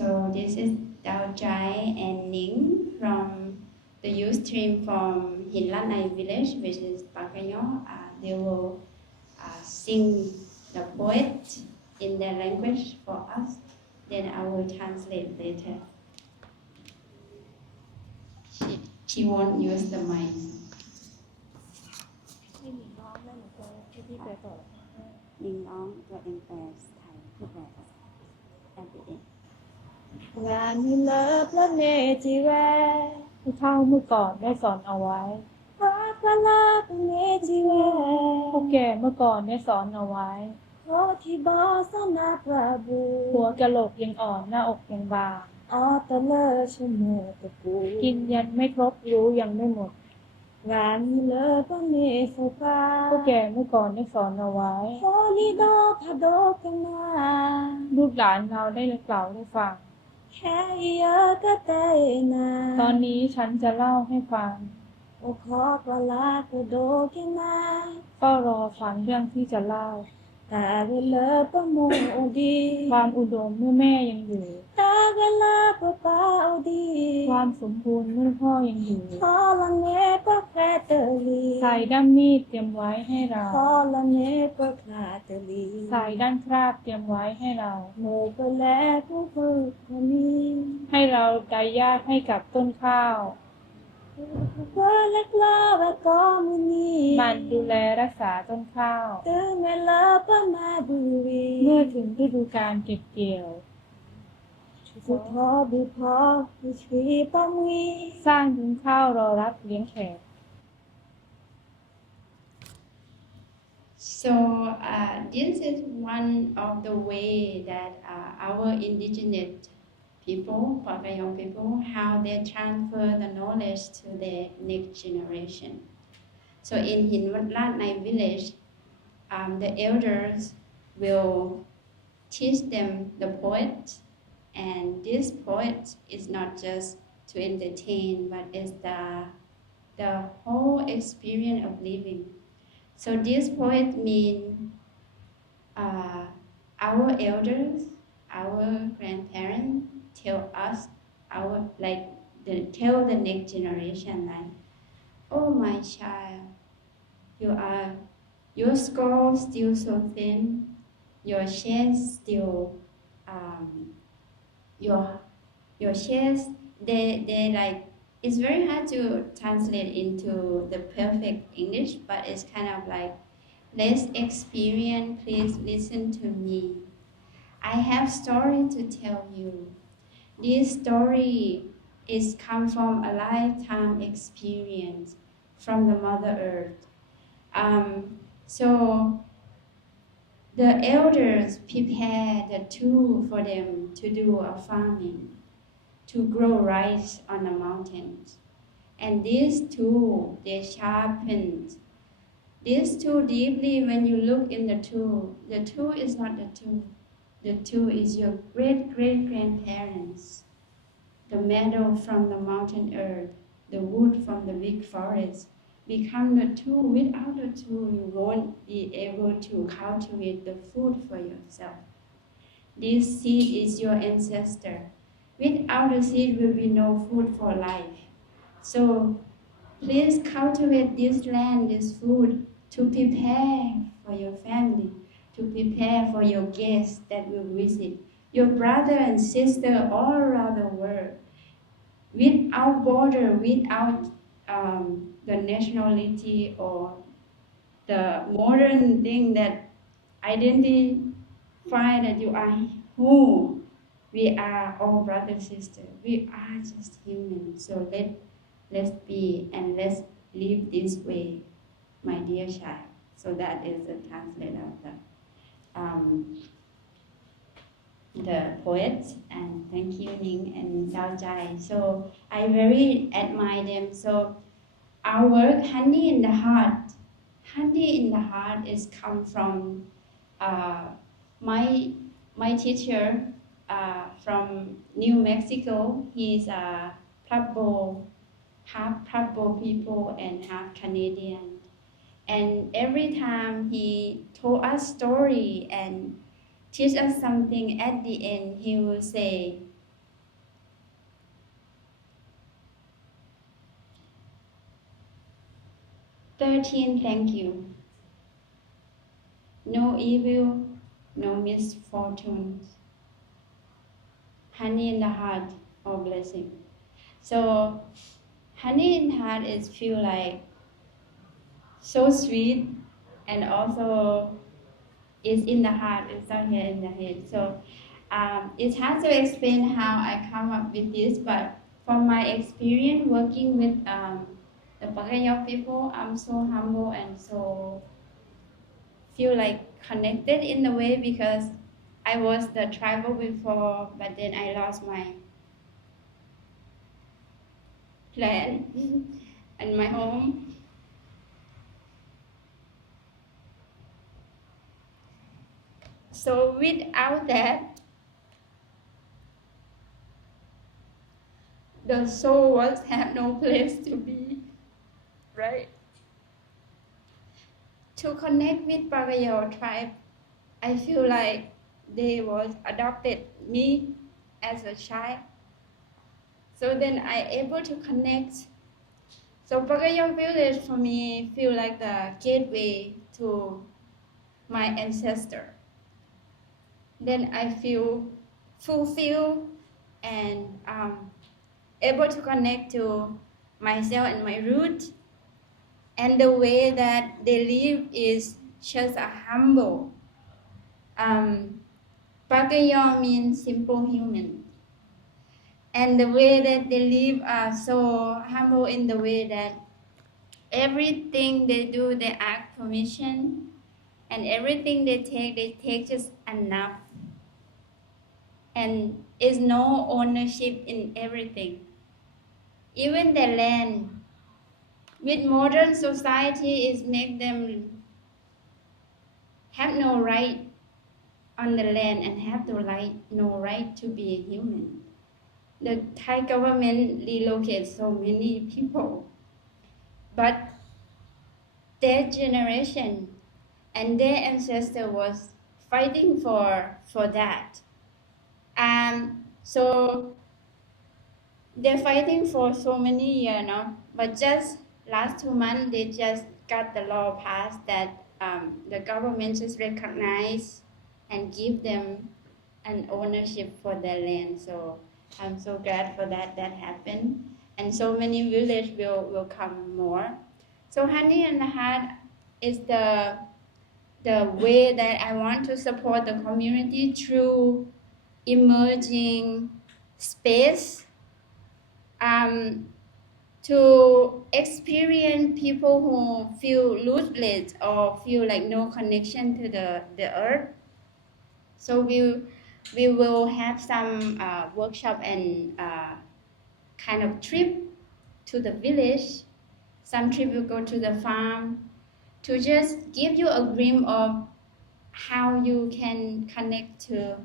So this is Daojai and Ning from the youth stream from Hinlanai village, which is Panya. They will sing the poet in their language for us. Then I will translate later. She won't use the mic. ให้หนิงร้องแล้วหนูจะให้พี่แปลต่อ Ningร้องตัวเองแปลไทยผู้แปลแอนเอง งานที่เลิฟและเนจิแวผู้เฒ่าเมื่อก่อนได้สอนเอาไว้รักและเลิฟเนจิแวผู้แก่เมื่อก่อนได้สอนเอาไว้โคที่บอสนาปราบูหัวกะโหลกยังอ่อนหน้าอกยังบางออตะเลอชะโมตะปูกินยันไม่ครบรู้ยังไม่หมดงานที่เลิฟและเนโซฟาผู้แก่เมื่อก่อนได้สอนเอาไว้โคลิโดพาโดกันมาลูกหลานเราได้กล่าวได้ฟังแค่เยอะก็ได้นะตอนนี้ฉันจะเล่าให้ฟังโอ้ขอปลาก็โดกินนะก็รอฟังเรื่องที่จะเล่าแต่เวลาประโมดีความอุดมเมื่อแม่ยังอยู่แต่เวลาป้าดีความสมบูรณ์เมื่อพ่อยังอยู่พอละเนปะแคเตอรีใส่ด้ามมีดเตรียมไว้ให้เราพอละเนปะแคเตอรีใส่ด้านคราบเตรียมไว้ให้เราโมกะแลผู้ฝึกคนนี้ให้เราไดญาติให้กับต้นข้าวมันดูแลรักษาต้นข้าวเมื่อถึงฤดูกาลเก็บเกี่ยวสร้างยุ้งข้าวรอรับเลี้ยงแขก So this is one of the way that our indigenous people, Papayong people, how they transfer the knowledge to the next generation. So in Hinlanai village, the elders will teach them the poet, and this poet is not just to entertain, but is the whole experience of living. So this poet means our elders, our grandparents tell us, tell the next generation, like, oh my child, your skull still so thin, your chest still, your chest, they like. It's very hard to translate into the perfect English, but it's kind of like, let's experience, please listen to me. I have story to tell you. This story is come from a lifetime experience from the Mother Earth. So the elders prepare the tool for them to do a farming, to grow rice on the mountains. And these two, they sharpened. These two deeply, when you look in the tool is not the tool. The tool is your great-great-grandparents. The meadow from the mountain earth, the wood from the big forest, become the tool. Without the tool, you won't be able to cultivate the food for yourself. This seed is your ancestor. Without the seed will be no food for life. So please cultivate this land, this food, to prepare for your family, to prepare for your guests that will visit, your brother and sister all around the world, without border, without the nationality or the modern thing that identify that you are who. We are all brothers and sisters. We are just human. So let's be and let's live this way, my dear child. So that is the translation of the poet. And thank you, Ning and Daojai. So I very admire them. So our work, Honey in the Heart. Honey in the Heart is come from my teacher. From New Mexico, he's a half Prabo people and half Canadian. And every time he told us story and teach us something, at the end he will say, 13 thank you. No evil, no misfortunes. Honey in the heart or blessing. So honey in the heart is feel like so sweet, and also is in the heart, it's not here in the head. So it's hard to explain how I come up with this, but from my experience working with the Panya people, I'm so humble and so feel like connected in a way, because I was the tribal before, but then I lost my land and my home. So without that, the soul was have no place to be, right? To connect with Pagayo tribe, I feel like they was adopted me as a child. So then I able to connect. So Pagayo village for me feel like the gateway to my ancestor. Then I feel fulfilled and able to connect to myself and my root. And the way that they live is just a humble. Pagayo means simple human. And the way that they live are so humble in the way that everything they do, they ask permission. And everything they take just enough. And is no ownership in everything. Even the land, with modern society, is make them have no right on the land and have no right to be a human. The Thai government relocates so many people, but their generation and their ancestor was fighting for that. So they're fighting for so many years now, but just last 2 months they just got the law passed that the government just recognize and give them an ownership for their land. So I'm so glad for that happened, and so many village will come more. So honey and the heart is the way that I want to support the community through emerging space, to experience people who feel rootless or feel like no connection to the earth. So we will have some workshop and kind of trip to the village. Some trip will go to the farm to just give you a glimpse of how you can connect to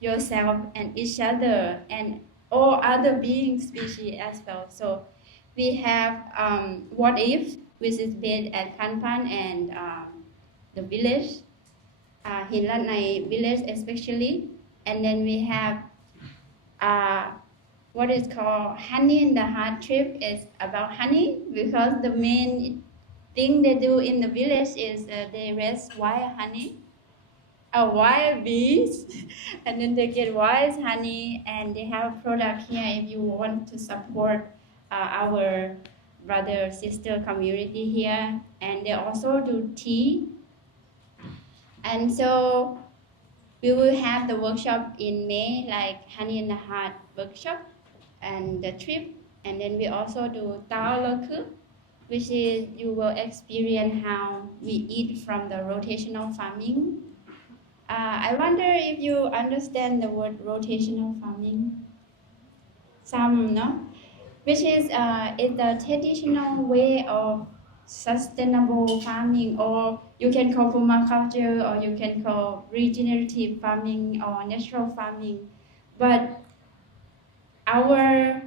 yourself and each other and all other beings, species as well. So we have What If, which is based at Pan and the village, Hinlanai village especially. And then we have what is called Honey in the Heart trip, is about honey, because the main thing they do in the village is they raise wild honey, wild bees, and then they get wild honey, and they have a product here if you want to support our brother sister community here. And they also do tea. And so we will have the workshop in May, like Honey in the Heart workshop and the trip. And then we also do Tao, which is you will experience how we eat from the rotational farming. I wonder if you understand the word rotational farming. Some, no? Which is the traditional way of sustainable farming, or you can call permaculture, or you can call regenerative farming or natural farming. But our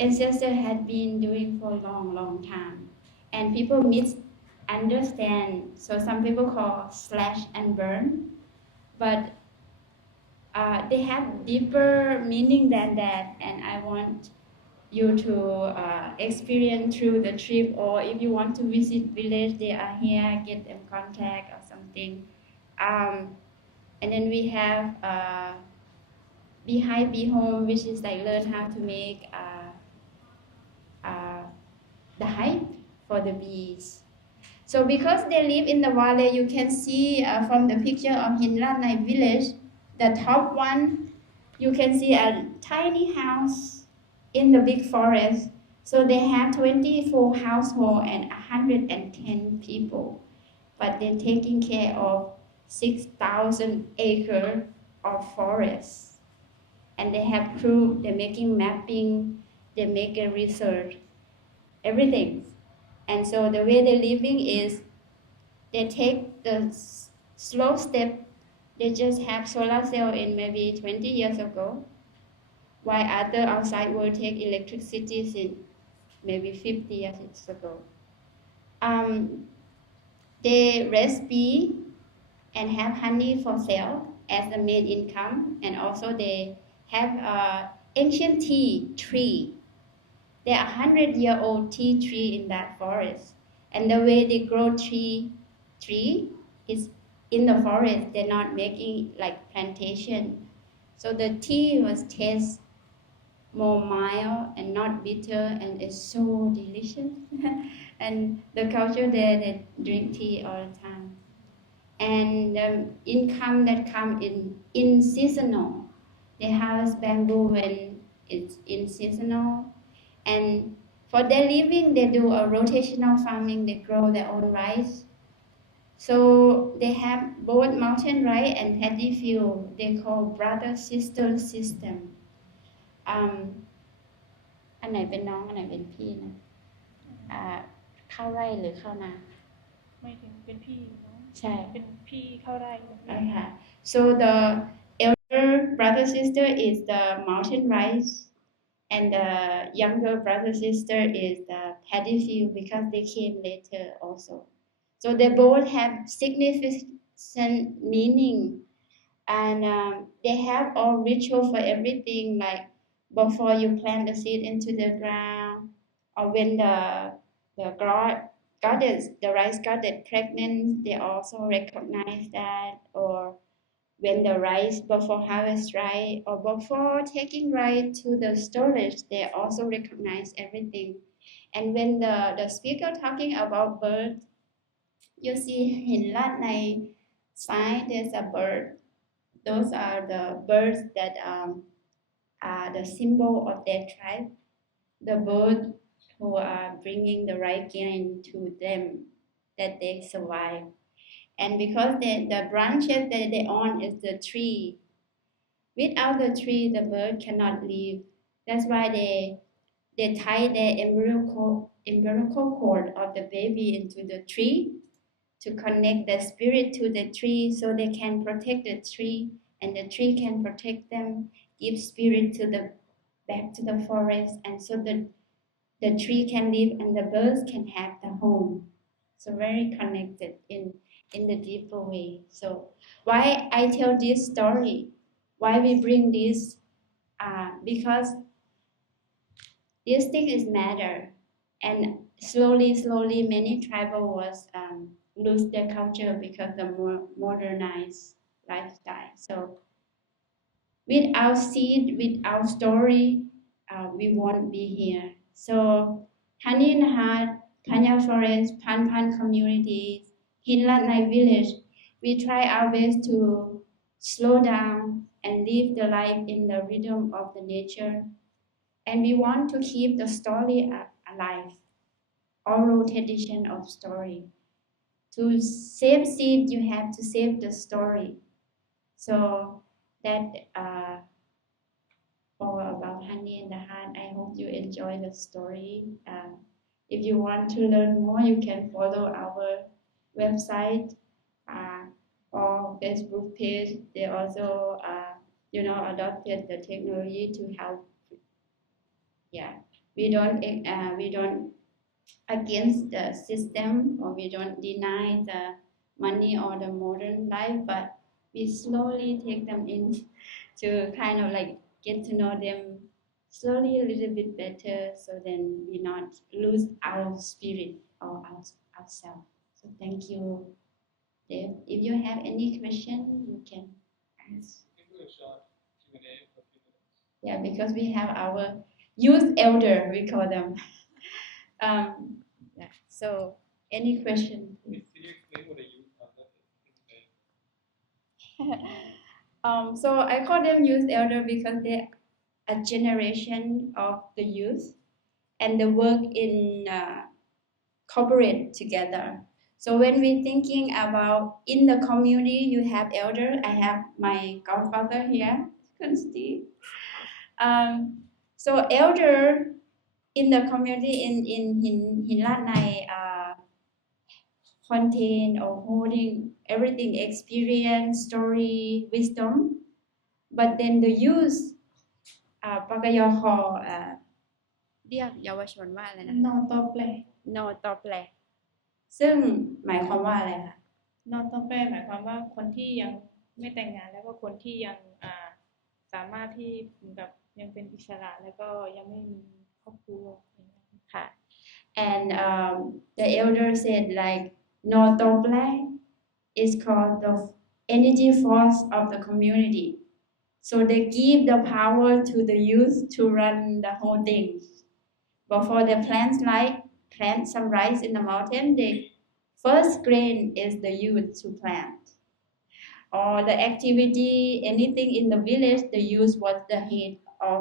ancestors had been doing for a long time, and people misunderstand. So some people call slash and burn, but they have deeper meaning than that, and I want you to experience through the trip, or if you want to visit village, they are here, get them contact or something. And then we have behind be home, which is like learn how to make the hive for the bees. So because they live in the valley, you can see from the picture of Hinlanai village, the top one, you can see a tiny house in the big forest. So they have 24 households and 110 people, but they're taking care of 6,000 acres of forest. And they have crew, they're making mapping, they make a research, everything. And so the way they're living is they take the slow step. They just have solar cell in maybe 20 years ago, while other outside world take electricity in maybe 50 years ago. They raise bee and have honey for sale as the main income, and also they have ancient tea tree. There are 100-year-old tea tree in that forest, and the way they grow tree is in the forest. They're not making like plantation, so the tea was taste more mild and not bitter, and it's so delicious. And the culture there, they drink tea all the time. And income that come in seasonal. They harvest bamboo when it's in seasonal, and for their living they do a rotational farming. They grow their own rice. So they have both mountain rice and paddy field. They call brother sister system. อันไหนเป็นน้องอันไหนเป็นพี่นะเข้าไร่หรือเข้านา ไม่ถึงเป็นพี่เนาะ ใช่ เป็นพี่เข้าไร่ Okay. So the elder brother sister is the mountain rice, and the younger brother sister is the paddy field, because they came later also. So they both have significant meaning, and they have all ritual for everything, like before you plant the seed into the ground, or when the goddess, the rice goddess pregnant, they also recognize that, or when the rice before harvest rice, or before taking rice to the storage, they also recognize everything. And when the speaker talking about bird, you see in Latin side there's a bird. Those are the birds that are the symbol of their tribe. The bird who are bringing the right gain to them, that they survive. And because the branches that they on is the tree. Without the tree, the bird cannot live. That's why they tie their umbilical cord of the baby into the tree to connect the spirit to the tree, so they can protect the tree, and the tree can protect them, give spirit to the back to the forest, and so the tree can live and the birds can have the home. So very connected in the deeper way. So why I tell this story, why we bring this, because this thing is matter, and slowly many tribal was lose their culture because the more modernized lifestyle. So without seed, without story, we won't be here. So Honey and Heart, Panya Forest, Pan communities, Hinlanai village, we try our best to slow down and live the life in the rhythm of the nature. And we want to keep the story alive, oral tradition of story. To save seed, you have to save the story. So that all about Honey and the Heart. I hope you enjoy the story. If you want to learn more, you can follow our website or Facebook page. They also, adopted the technology to help. Yeah, we don't against the system, or we don't deny the money or the modern life, but we slowly take them in to kind of like get to know them slowly a little bit better, so then we not lose our spirit or ourselves. So thank you, Dave. If you have any question, you can ask. Yeah, because we have our youth elder, we call them. Yeah. So any question? Please? Can you explain what a youth is? So I call them youth elder because they're a generation of the youth, and they work in corporate together. So when we're thinking about in the community, you have elder. I have my godfather here, Steve. So elder in the community in Lanai contain or holding everything, experience, story, wisdom. But then the youth ปกยคเรียกเยาวชนว่าอะไรนะ นอตอแปล นอตอแปลซึ่งหมายความว่าอะไรคะ นอตอแปลหมายความว่าคนที่ยังไม่แต่งงานแล้วก็คนที่ยังสามารถที่เหมือนกับยังเป็นอิสระแล้วก็ยังไม่มีครอบครัวค่ะ and the elder said like นอตอแปล is called the energy force of the community. So they give the power to the youth to run the whole thing. Before they plant some rice in the mountain, the first grain is the youth to plant. Or the activity, anything in the village, the youth was the head of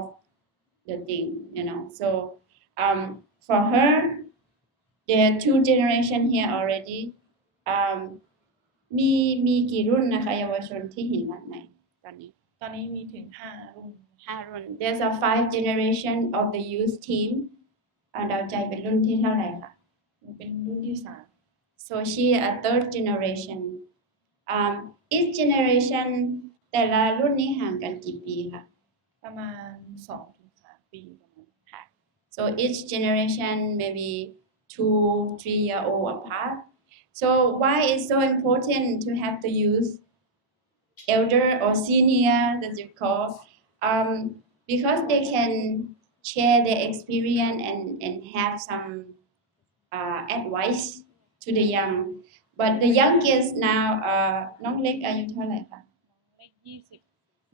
the thing, you know. So for her, there are 2 generations here already. มีกี่รุ่นนะคะเยาวชนที่หินวัดไหนตอนนี้มีถึง5 รุ่น 5 รุ่น There's a 5 generation of the youth team ดาวใจเป็นรุ่นที่เท่าไหร่คะเป็นรุ่นที่ 3 So she a third generation each generation แต่ละรุ่นนี้ห่างกันกี่ปีคะประมาณ 2-3 ปีประมาณค่ะ So each generation maybe 2-3 year old apart. So why is so important to have the youth elder or senior that you call because they can share their experience and have some advice to the young. But the youngest now น้องเล็กอายุเท่าไหร่คะ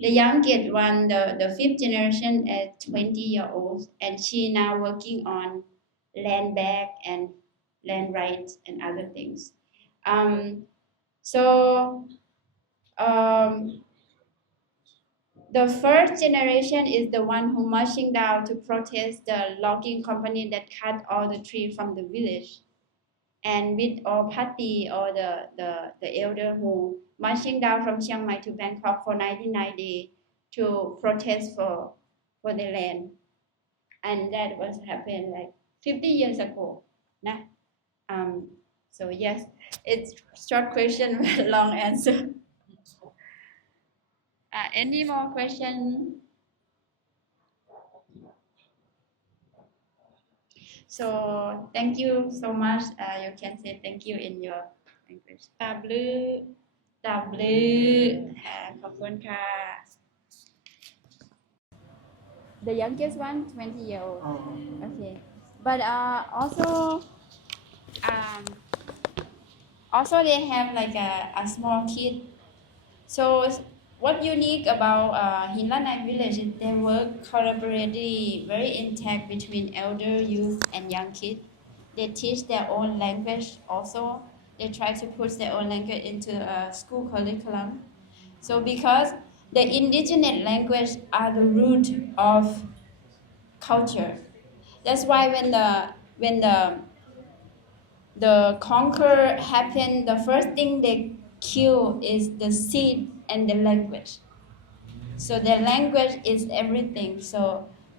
The youngest one, the 5th generation is 20-year-old, and she now working on land back and land rights and other things. The first generation is the one who marching down to protest the logging company that cut all the trees from the village. And with all party or the elder who marching down from Chiang to Bangkok for 99 days to protest for the land. And that was happened like 50 years ago. Nah? So yes, it's short question, long answer. Any more question? So thank you so much. You can say thank you in your English. ตาบลือ ขอบคุณค่ะ The youngest one 20 years old. Okay. But also they have like a small kid. So what unique about Hinlanai village is they work collaboratively, very intact between elder, youth, and young kids. They teach their own language also. They try to put their own language into a school curriculum. So because the indigenous language are the root of culture. That's why when the conquer happened, the first thing they kill is the seed and the language. So their language is everything. So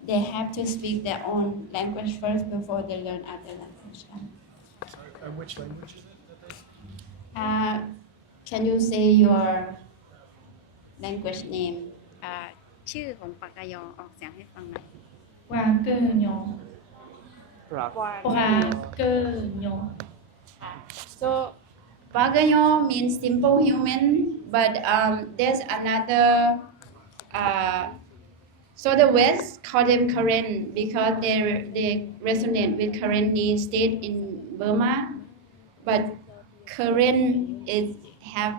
they have to speak their own language first before they learn other language. And which language is it that they Can you say your language name? ชื่อของปากกายอออกเสียงให้ฟังหน่อย กวาเกอร์ยอง กวาเกอร์ยอง So Pagayo means simple human, but there's another So the West call them current because they resonate with current state in Burma, but current is have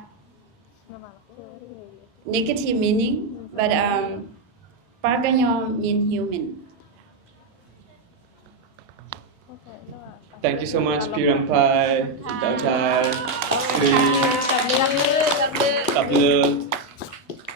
negative meaning, but Pagano mean human. Thank you so much, Ramphai, Daojai, Sri, ตับเลือก